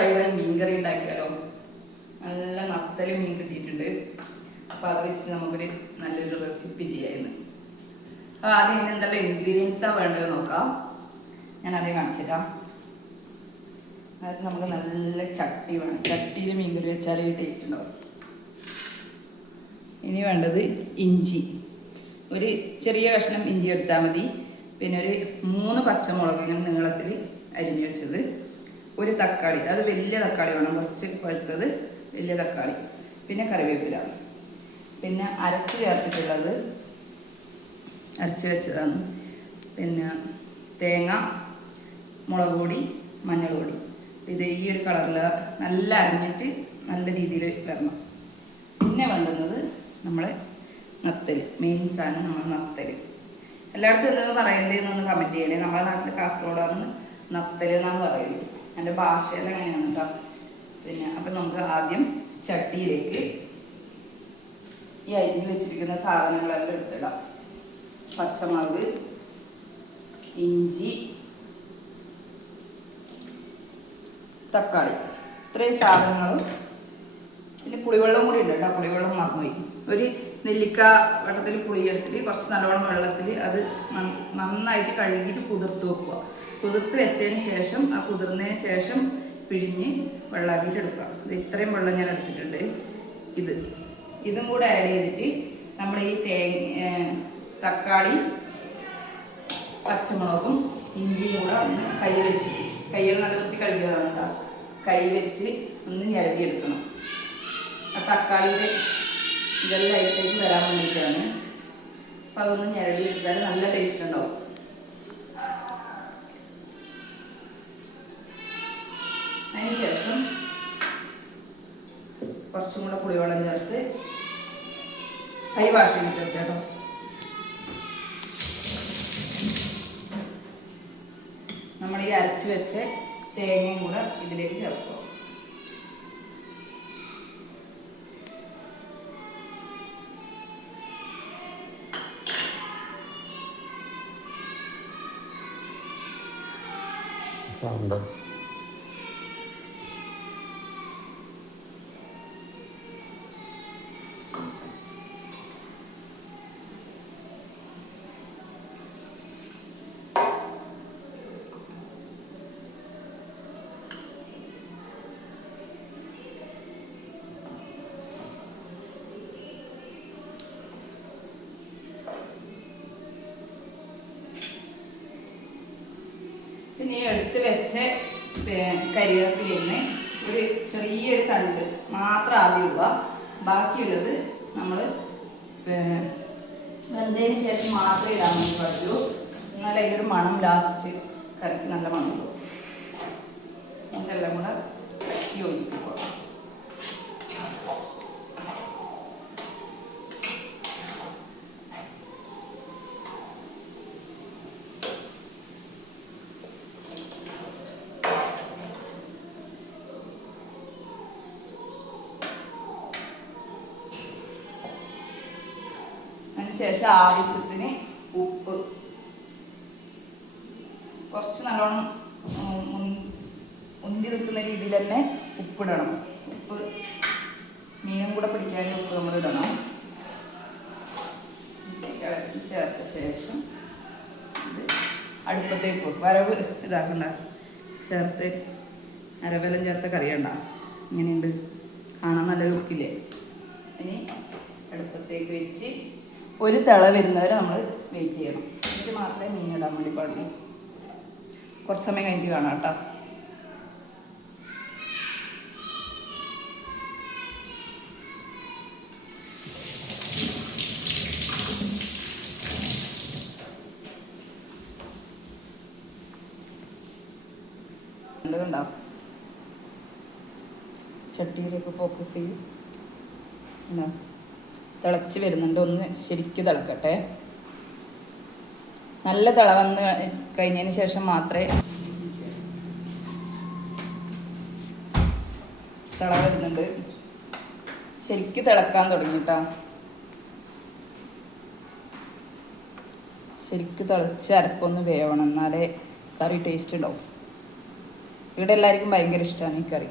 ദിവസമായി മീൻ കറി ഉണ്ടാക്കിയാലോ. നല്ല നത്തല് മീൻ കിട്ടിയിട്ടുണ്ട്. അപ്പോൾ അത് വെച്ചിട്ട് നമുക്കൊരു നല്ലൊരു റെസിപ്പി ചെയ്യാമായിരുന്നു. അപ്പോൾ ആദ്യം ഇതിന് എന്തെല്ലാം ഇൻഗ്രീഡിയൻസാണ് വേണ്ടത് നോക്കാം. ഞാൻ അതേ കാണിച്ചു തരാം. അതായത് നമുക്ക് നല്ല ചട്ടി വേണം. ചട്ടിയിൽ മീൻ കറി വെച്ചാൽ ടേസ്റ്റ് ഉണ്ടാവും. ഇനി വേണ്ടത് ഇഞ്ചി, ഒരു ചെറിയ കഷ്ണം ഇഞ്ചി എടുത്താൽ മതി. പിന്നെ ഒരു 3 പച്ചമുളക് ഇങ്ങനെ നീളത്തിൽ അരിഞ്ഞു വെച്ചത്, ഒരു തക്കാളി, അത് വലിയ തക്കാളി വേണം, കുറച്ച് പഴുത്തത് വലിയ തക്കാളി, പിന്നെ കറിവേപ്പില, പിന്നെ അരച്ച് ചേർത്തിട്ടുള്ളത് അരച്ച് വെച്ചതാണ്, പിന്നെ തേങ്ങ, മുളക് പൊടി, മഞ്ഞൾ പൊടി. ഇത് ഈ ഒരു കളറിൽ നല്ല അരഞ്ഞിട്ട് നല്ല രീതിയിൽ വരണം. പിന്നെ വേണ്ടുന്നത് നമ്മളെ നത്തൽ, മെയിൻ സാധനം നമ്മൾ നത്തൽ. എല്ലായിടത്തും എന്തെന്ന് പറയുന്നതെന്നൊന്ന് കമൻറ്റ് ചെയ്യണേ. നമ്മളെ നാട്ടിൽ കാസർഗോഡാണ് നത്തൽ എന്നാണ് പറയുന്നത്. എൻ്റെ ഭാഷയിൽ അങ്ങനെയാണ് കേട്ടോ. പിന്നെ അപ്പം നമുക്ക് ആദ്യം ചട്ടിയിലേക്ക് ഈ അരിഞ്ഞ് വെച്ചിരിക്കുന്ന സാധനങ്ങളെല്ലാം എടുത്തിടാം. പച്ചമുളക്, ഇഞ്ചി, തക്കാളി, ഇത്രയും സാധനങ്ങളും പിന്നെ പുളിവെള്ളം കൂടി ഉണ്ട് കേട്ടോ. പുളിവെള്ളം മറന്നുപോയി. ഒരു നെല്ലിക്ക വെള്ളത്തിൽ പുളി എടുത്തിട്ട് കുറച്ച് നല്ലോണം വെള്ളത്തിൽ അത് നന്നായിട്ട് കഴുകിയിട്ട് കുതിർത്ത് വെക്കുക. കുതിർത്ത് വെച്ചതിന് ശേഷം ആ കുതിർന്നതിന് ശേഷം പിഴിഞ്ഞ് വെള്ളമാക്കിയിട്ട് എടുക്കുക. ഇത് ഇത്രയും വെള്ളം ഞാൻ എടുത്തിട്ടുണ്ട്. ഇതും കൂടെ ആഡ് ചെയ്തിട്ട് നമ്മൾ ഈ തക്കാളി, പച്ചമുളകും ഇഞ്ചിയും കൂടെ ഒന്ന് കൈ വെച്ചിട്ട്, കയ്യിൽ നല്ല വൃത്തി കഴുകിയതാണ് കേട്ടോ, കൈ വെച്ച് ഒന്ന് ഞരടിയെടുക്കണം. ആ തക്കാളിയുടെ ഇതെല്ലാം ലൈറ്റായിട്ട് വരാൻ വേണ്ടിയിട്ടാണ്. അപ്പം അതൊന്ന് ഞരടി എടുത്താൽ നല്ല ടേസ്റ്റ് ഉണ്ടാവും. അതിന് ശേഷം കുറച്ചും കൂടെ പുളിവെള്ളം ചേർത്ത് കൈ വാഷ് ചെയ്തിട്ട് കേട്ടോ. നമ്മൾ ഈ അരച്ച് വെച്ച തേങ്ങയും കൂടെ ഇതിലേക്ക് ചേർക്കുക. സൗണ്ട് പിന്നെ ഈ എടുത്ത് വെച്ച കരിവേപ്പിലയിൽ നിന്ന് ഒരു ചെറിയൊരു തണ്ട് മാത്രം ആദ്യം ഇടുക. ബാക്കിയുള്ളത് നമ്മൾ വെന്തതിന് ശേഷം മാത്രമേ ഇടാൻ വേണ്ടി പറ്റൂ. എന്നാലും അതിലൊരു മണം ലാസ്റ്റ് കറിക്ക് നല്ല മണം കിട്ടും. ഇതെല്ലാം കൂടെ യോജിപ്പിക്കുക. ശേഷം ആവശ്യത്തിന് ഉപ്പ്, കുറച്ച് നല്ലോണം ഉന്തി നിൽക്കുന്ന രീതിയിൽ തന്നെ ഉപ്പിടണം. ഉപ്പ് മീനും കൂടെ പിടിക്കാൻ ഉപ്പ് നമ്മൾ ഇടണം. ഇളക്കി ചേർത്ത ശേഷം ഇത് അടുപ്പത്തേക്ക് വെക്കും. അരവ് ഇതാക്കണ്ട, ചേർത്ത് അരവെല്ലാം ചേർത്ത കറിയണ്ട. ഇങ്ങനെയുണ്ട്, കാണാൻ നല്ല ലുക്കില്ലേ. ഇനി അടുപ്പത്തേക്ക് വെച്ച് ഒരു തിള വരുന്നവരെ നമ്മൾ വെയിറ്റ് ചെയ്യണം. എന്നിട്ട് മാത്രമേ മീൻ ഇടാൻ വേണ്ടി പാടുള്ളൂ. കുറച്ച് സമയം കഴിഞ്ഞിട്ട് കാണാം കേട്ടോ. ഉണ്ടാവും ചട്ടിയിലേക്ക് ഫോക്കസ് ചെയ്യും. തിളച്ച് വരുന്നുണ്ട്. ഒന്ന് ശരിക്കും തിളക്കട്ടെ. നല്ല തിള വന്ന് കഴിഞ്ഞതിന് ശേഷം മാത്രമേ തിള വരുന്നുണ്ട്. ശരിക്കും തിളക്കാൻ തുടങ്ങിട്ടാ. ശരിക്കും തിളച്ച് അരപ്പൊന്ന് വേവണം, എന്നാലേ കറി ടേസ്റ്റ് ഉണ്ടാവും. ഇവിടെ എല്ലാവർക്കും ഭയങ്കര ഇഷ്ടമാണ് ഈ കറി.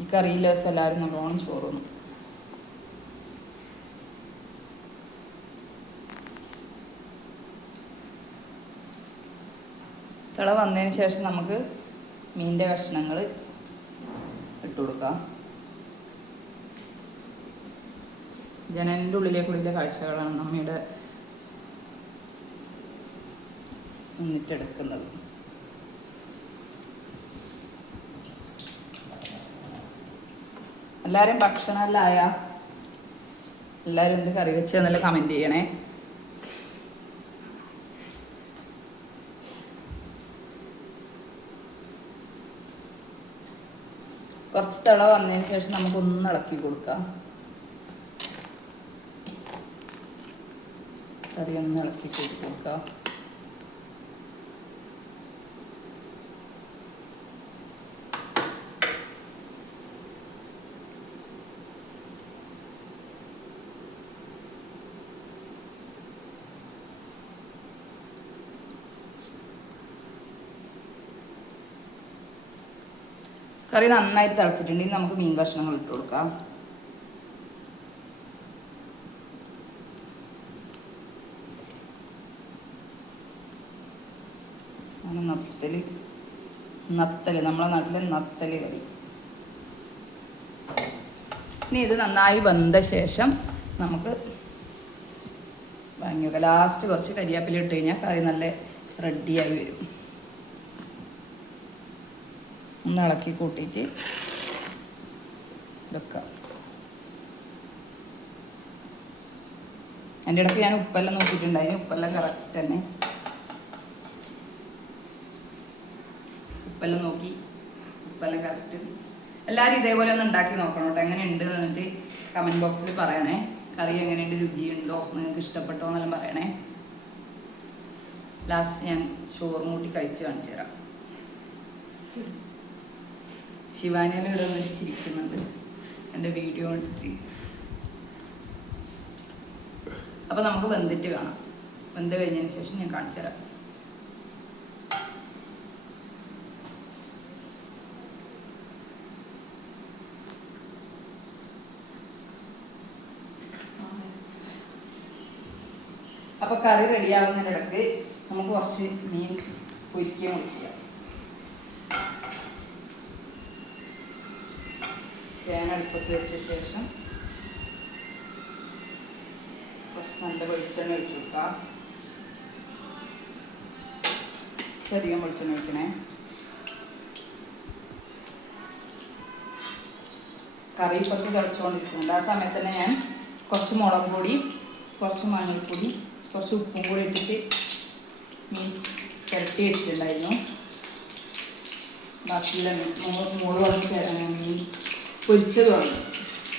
ഈ കറിയില്ല ദിവസം എല്ലാവരും നല്ലോണം ചോറുന്നു. തിള വന്നതിന് ശേഷം നമുക്ക് മീനിൻ്റെ കഷ്ണങ്ങൾ ഇട്ട് കൊടുക്കാം. ജനലിൻ്റെ ഉള്ളിലേക്കുള്ളിലെ കാഴ്ചകളാണ് നമ്മയുടെ എന്നിട്ടെടുക്കുന്നത്. എല്ലാവരും ഭക്ഷണമെല്ലാം ആയാ? എല്ലാവരും എന്ത് കറി വെച്ചെന്നല്ല കമൻറ്റ് ചെയ്യണേ. കുറച്ച് തിള വന്നതിന് ശേഷം നമുക്കൊന്ന് ഇളക്കി കൊടുക്കാം. കറി ഒന്ന് ഇളക്കി കൊടുക്കാം. കറി നന്നായിട്ട് തിളച്ചിട്ടുണ്ടെങ്കിൽ നമുക്ക് മീൻ കഷ്ണങ്ങൾ ഇട്ട് കൊടുക്കാം. നത്തല് നമ്മളെ നാട്ടിലെ നത്തല് കറി. ഇനി ഇത് നന്നായി വെന്ത ശേഷം നമുക്ക് വാങ്ങി വെക്കാം. ലാസ്റ്റ് കുറച്ച് കരിയാപ്പില ഇട്ട് കഴിഞ്ഞാൽ കറി നല്ല റെഡിയായി വരും. ഒന്ന് ഇളക്കി കൂട്ടിയിട്ട് വെക്കാം. എൻ്റെ ഇടയ്ക്ക് ഞാൻ ഉപ്പെല്ലാം നോക്കിയിട്ടുണ്ടായിരുന്നു. ഉപ്പെല്ലാം കറക്റ്റ് തന്നെ. ഉപ്പെല്ലാം നോക്കി, ഉപ്പെല്ലാം കറക്റ്റ്. എല്ലാവരും ഇതേപോലെ ഒന്ന് ഉണ്ടാക്കി നോക്കണം കേട്ടോ. എങ്ങനെയുണ്ട് എന്നിട്ട് കമൻറ്റ് ബോക്സിൽ പറയണേ. കറി എങ്ങനെയുണ്ട്, രുചിയുണ്ടോ, നിങ്ങൾക്ക് ഇഷ്ടപ്പെട്ടോ എന്നെല്ലാം പറയണേ. ലാസ്റ്റ് ഞാൻ ചോറും കൂട്ടി കഴിച്ച് കാണിച്ചു തരാം. ശിവാനിയെല്ലാം ഇവിടെ വന്നിട്ട് ചിരിക്കുന്നുണ്ട് എൻ്റെ വീഡിയോ കണ്ടിട്ട്. അപ്പോൾ നമുക്ക് വെന്തിട്ട് കാണാം. വെന്ത് കഴിഞ്ഞതിന് ശേഷം ഞാൻ കാണിച്ചു തരാം. അപ്പോൾ കറി റെഡിയാവുന്നതിനിടയ്ക്ക് നമുക്ക് കുറച്ച് മീൻ പൊരിക്കുകയും കൂടി ചെയ്യാം. തേങ്ങ അടുപ്പത്ത് വെച്ച ശേഷം കുറച്ച് നല്ല വെളിച്ചെണ്ണ ഒഴിച്ച് കൊടുക്കാം. ചെറിയ വെളിച്ചെണ്ണ ഒഴിക്കണേ. കറി ഇപ്പുറത്ത് തിളച്ചുകൊണ്ടിരിക്കുന്നുണ്ട്. ആ സമയത്ത് തന്നെ ഞാൻ കുറച്ച് മുളക് പൊടി, കുറച്ച് മഞ്ഞൾപ്പൊടി, കുറച്ച് ഉപ്പും കൂടി ഇട്ടിട്ട് മീൻ പുരട്ടി വെച്ചിട്ടുണ്ടായിരുന്നു. ബാക്കിയുള്ള മുളക് വന്നിട്ട് മീൻ പൊരിച്ചത് വന്നു.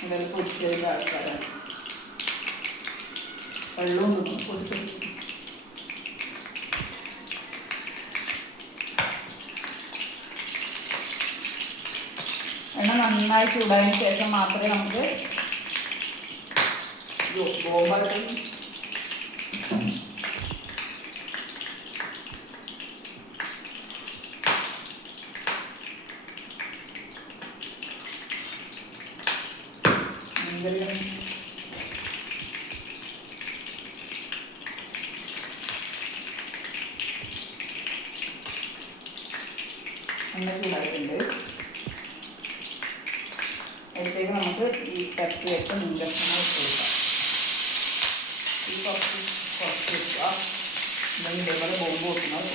ഇതെല്ലാം പൊരിച്ചതിൻ്റെ ആൾക്കാരാണ്. വെള്ളവും തോന്നും പൊടിച്ചു. എണ്ണ നന്നായി ചൂടായതിനു ശേഷം മാത്രമേ നമുക്ക് ബോംബായിട്ട് എണ്ണ ചൂടായിട്ടുണ്ട്. അതിലേക്ക് നമുക്ക് ഈ പരത്തി വെച്ച മീൻ കഷ്ണങ്ങൾ ഇട്ട് കൊടുക്കാം. ഈ കുറച്ച് വെക്കുക. അല്ലെങ്കിൽ ഇതേപോലെ ബോംബ് പൊട്ടുന്നത്.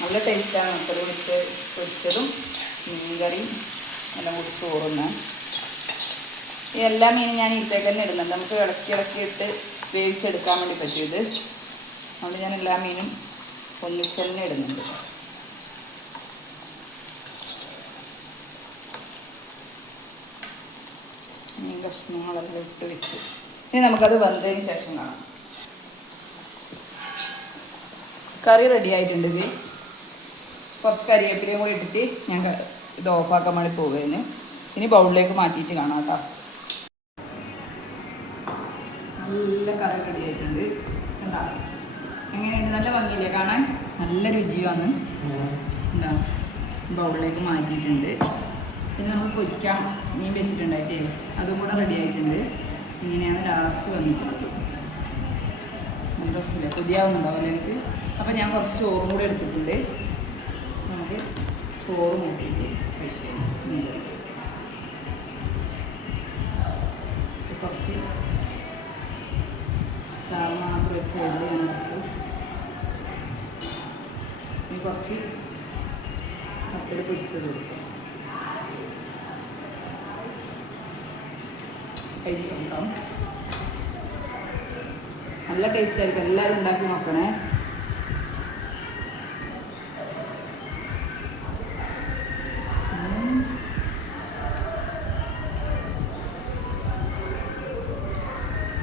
നല്ല ടേസ്റ്റാണ്. നമുക്കത് പൊരിച്ചതും മീൻ കറിയും എല്ലാം കൂടി ചോറുന്ന. ഈ എല്ലാ മീനും ഞാൻ ഇതിലേക്ക് തന്നെ ഇടുന്നുണ്ട്. നമുക്ക് ഇടയ്ക്ക് ഇട്ട് വേവിച്ചെടുക്കാൻ വേണ്ടി പറ്റും ഇത്. അതുകൊണ്ട് ഞാൻ എല്ലാ മീനും ഒന്നിച്ച് തന്നെ ഇടുന്നുണ്ട്. മീൻ കഷ്ണങ്ങളെല്ലാം ഇട്ട് വെച്ച് ഇനി നമുക്കത് വെന്തതിന് ശേഷം കാണാം. കറി റെഡി ആയിട്ടുണ്ട്. ഇത് കുറച്ച് കരിവേപ്പിലയും കൂടി ഇട്ടിട്ട് ഞാൻ ഇത് ഓഫാക്കാൻ വേണ്ടി പോവുകയാണ്. ഇനി ബൗളിലേക്ക് മാറ്റിയിട്ട് കാണാം കേട്ടോ. നല്ല കറി റെഡി ആയിട്ടുണ്ട്. കണ്ടാ എങ്ങനെയുണ്ട്? നല്ല ഭംഗിയില്ലേ കാണാൻ? നല്ല രുചിയാണ്. എന്താ ബൗളിലേക്ക് മാറ്റിയിട്ടുണ്ട്. പിന്നെ നമ്മൾ പൊരിക്കാൻ മീൻ വെച്ചിട്ടുണ്ടായിട്ടേ അതും കൂടെ റെഡി ആയിട്ടുണ്ട്. ഇങ്ങനെയാണ് ലാസ്റ്റ് വന്നിട്ടുള്ളത്. നല്ല രസമില്ല, കൊതിയാവുന്നുണ്ടാവും എനിക്ക്. അപ്പോൾ ഞാൻ കുറച്ച് ചോറും കൂടെ എടുത്തിട്ടുണ്ട്. നമുക്ക് ചോറ് കൂട്ടിയിട്ട് കഴിക്കാം. മീൻ കറി കുറച്ച് ചാറ് മാത്രം ഒരു സൈഡിൽ ഞാൻ എടുത്തു. ഇനി കുറച്ച് പത്തൽ പൊരിച്ചത് കൊടുക്കും. കഴിക്കാം. നല്ല ടേസ്റ്റ് ആയിരിക്കും. എല്ലാവരും ഉണ്ടാക്കി നോക്കണേ.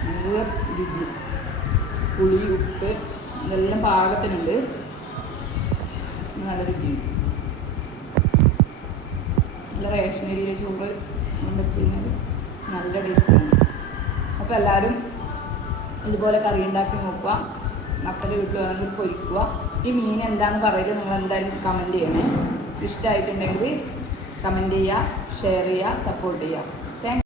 നല്ല രുചി, പുളി, ഉപ്പ് ഇതെല്ലാം പാകത്തിനുണ്ട്. നല്ല രുചിയുണ്ട്. നല്ല റേഷൻ അരിയിലെ ചോറ് വെച്ച് കഴിഞ്ഞാൽ നല്ല ടേസ്റ്റാണ്. അപ്പോൾ എല്ലാവരും ഇതുപോലെ കറി ഉണ്ടാക്കി നോക്കുക. നത്തൽ കിട്ടുകയാണെങ്കിൽ പൊരിക്കുക. ഈ മീൻ എന്താണെന്ന് പറയില്ല, നിങ്ങൾ എന്തായാലും കമൻറ്റ് ചെയ്യണേ. ഇഷ്ടമായിട്ടുണ്ടെങ്കിൽ കമൻറ്റ് ചെയ്യുക, ഷെയർ ചെയ്യുക, സപ്പോർട്ട് ചെയ്യുക. താങ്ക്